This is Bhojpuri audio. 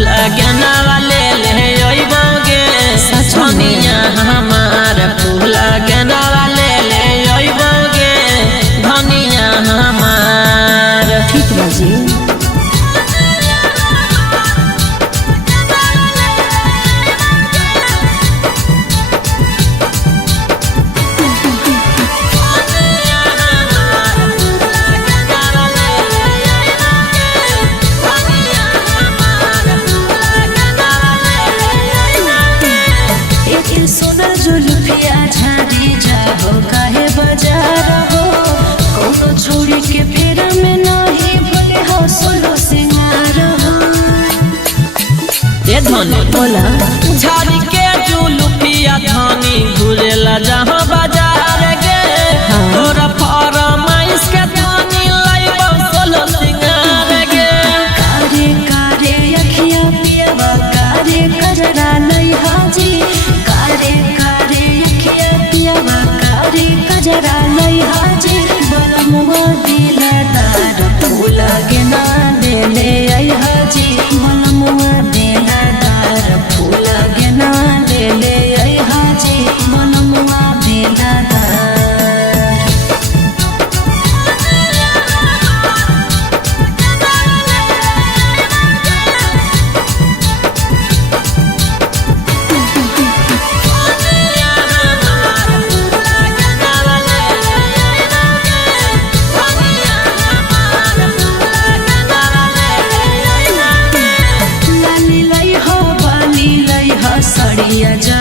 फूल गेना वाले ले अइबोगे धनिया हमार फूल गेना वाले ले अइबोगे धनिया हमार। ठीक बाजी सोना जुल्फिया झाड़ी जाओ काहे बाजार हो कोनो छोड़ी के फेरा में नहीं भले हो सोलो सिंगार हो। ए धनी बोला झाड़ी के जुल्फिया धनी घुरेला जहाँ बाजार गे तोरा फरमाइश के धनी लाइबो सोलो सिंगार गे। कारे कारे अखिया पियवा कारे कजरा नहीं हाजी कारे कारे अखिया पियवा कारे कजरा नहीं हाजी बलमुआ दिलदार फूल गेना ले ले आई हाजी बलमुआ दिलदार फूल गेना ले ले आई हाजी बलमुआ दिलदार। सड़िया जा